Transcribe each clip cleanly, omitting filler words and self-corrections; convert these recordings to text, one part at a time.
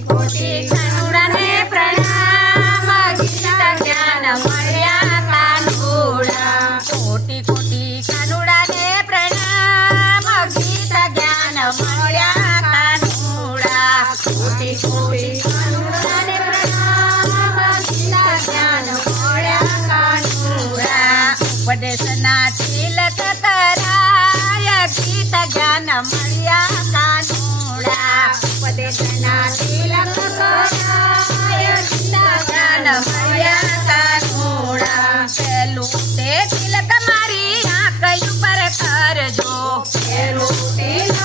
કોટી કાનુડાને પ્રણામ ગીત જ્ઞાન મળ્યા કાનુડા કોટી કોટી કાનુડાને પ્રણામ ગીત જ્ઞાન મળ્યા કાનુડા કોટી કોટી કાનુડાને પ્રણામ ગીત જ્ઞાન મળ્યા કાનુડા ઉપદેશના તિલક કરાય ગીત જ્ઞાન મળ્યા કાનુડા ઉપદેશના તિલક કરાય ગીત જ્ઞાન મળ્યા કાનુડા પેલું તે તિલક મારી આંખ ઉપર કરજો પેલું તિલક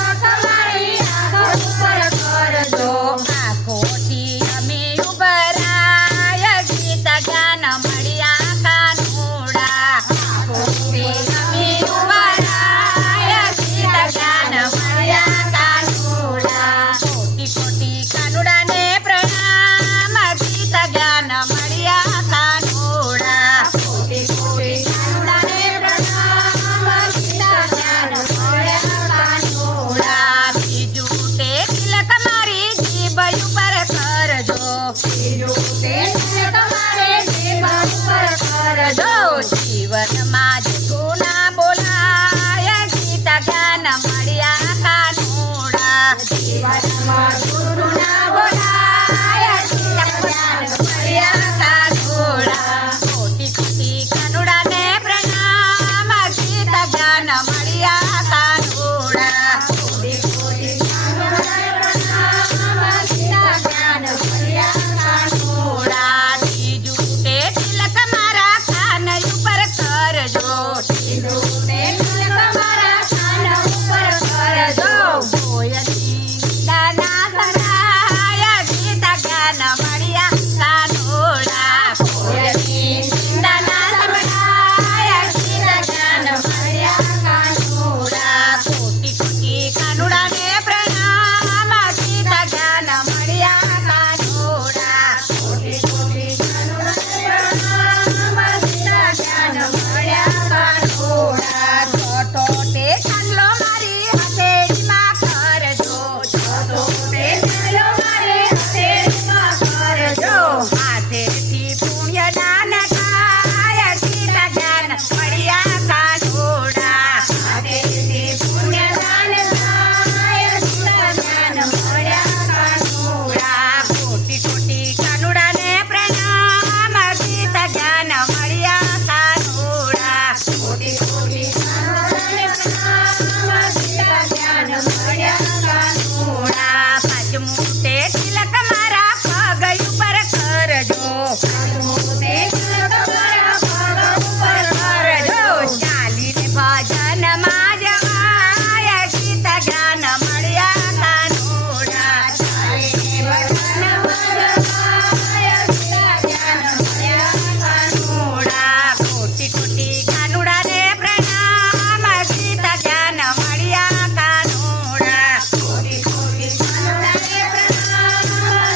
મારી આંખ ઉપર કરજો આંખોથી અમે ઉભરાય ગીત જ્ઞાન મળ્યા કાનુડા આંખોથી અમે ઉભરાય ગીત જ્ઞાન મળ્યા કાનુડા કોટી કોટી કાનુડાને પ્રણામ ગીત જ્ઞાન મળ્યા કાનુડા કોટી કોટી કાનુડાને પ્રણામ ગીત જ્ઞાન મળ્યા કાનુડા બીજું તે તિલક મારી જીભ ઉપર કરજો બીજું તે તિલક મારી જીભ ઉપર કરજો જીવનમાં જૂઠું ના બોલાય ગીત જ્ઞાન મળ્યા કાનુડા જીવનમાં જૂઠું ના બોલાય ગીત જ્ઞાન મળ્યા કાનુડા કોટી કોટી કાનુડાને પ્રણામ ગીત જ્ઞાન મળ્યા કાનુડા કોટી કોટી કાનુડાને પ્રણામ ગીત જ્ઞાન મળ્યા કાનુડા ત્રીજું તે તિલક મારા કાન ઉપર કરજો ત્રીજું તે તિલક મારા કાન ઉપર કરજો ગોયની દાના સંભળાય ગીત જ્ઞાન મળ્યા કાનુડા ગોયની દાના સંભળાય ગીત જ્ઞાન મળ્યા કાનુડા કોટી કોટી કાનુડાને પ્રણામ ગીત જ્ઞાન મળ્યા કાનુડા કોટી કોટી કાનુડાને પ્રણામ ગીત જ્ઞાન મળ્યા કાનુડા છોટો તે ચાંદલો મારી હથેળીમાં કરજો છોટો તે ચાંદલો મારી હથેળીમાં કરજો હાથેથી પુણ્ય દાન થાય ગીત જ્ઞાન મળ્યા કાનુડા હાથેથી પુણ્ય દાન થાય ગીત જ્ઞાન મળ્યા કાનુડા કોટી કોટી કાનુડાને પ્રણામ ગીત જ્ઞાન મળ્યા કાનુડા કોટી કોટી કાનુડાને પ્રણામ ગીત જ્ઞાન મળ્યા કાનુડા પાંચમું તે તિલક મારા પગ ઉપર કરજો પાંચમું તે તિલક મારા પગ ઉપર કરજો ચાલીને ભજનમાં જવાય ગીત જ્ઞાન મળ્યા કાનુડા ચાલીને ભજનમાં જવાય ગીત જ્ઞાન મળ્યા કાનુડા કોટી કોટી કાનુડાને પ્રણામ ગીત જ્ઞાન મળ્યા કાનુડા કોટી કોટી કાનુડાને પ્રણામ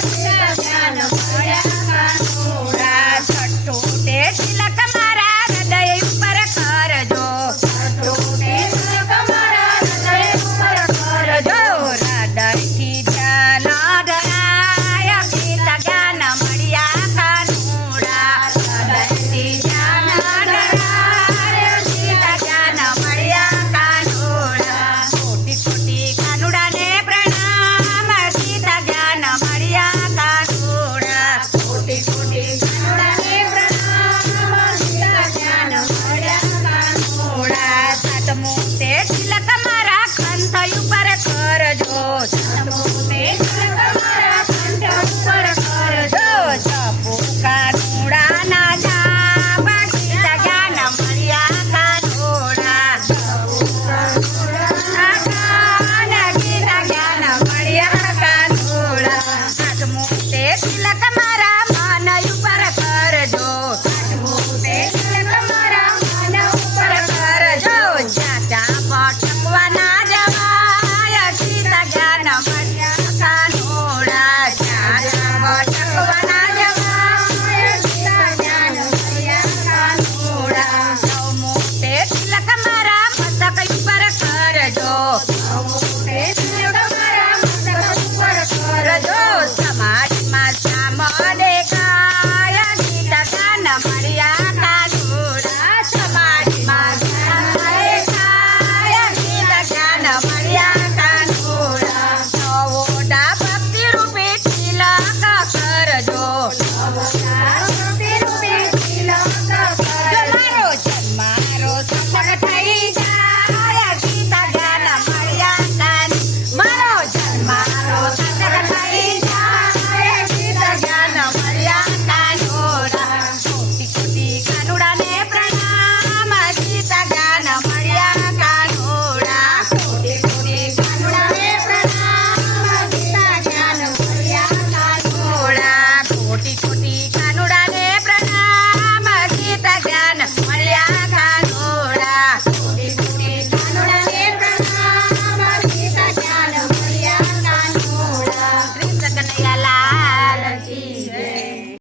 ગીત જ્ઞાન મળ્યા કાનુડા છઠ્ઠું તે તિલક મારા હૃદય ઉપર કરજો છઠ્ઠું તે તિલક મારા હૃદય ઉપર કરજો હૃદયથી ધ્યાન ધરાય ગીત જ્ઞાન મળ્યા કાનુડા હૃદયથી ધ્યાન ધરાય ગીત જ્ઞાન મળ્યા કાનુડા કોટી કોટી કાનુડાને પ્રણામ ગીત જ્ઞાન મળ્યા કાનુડા કોટી કોટી કાનુડાને પ્રણામ ગીત જ્ઞાન મળ્યા કાનુડા સાતમું તે તિલક મારા કંઠ ઉપર કરજો સાતમું તે તિલક મારા કંઠ ઉપર કરજો જપો કાનુડાના જાપ ગીત જ્ઞાન મળ્યા કાનુડા જપો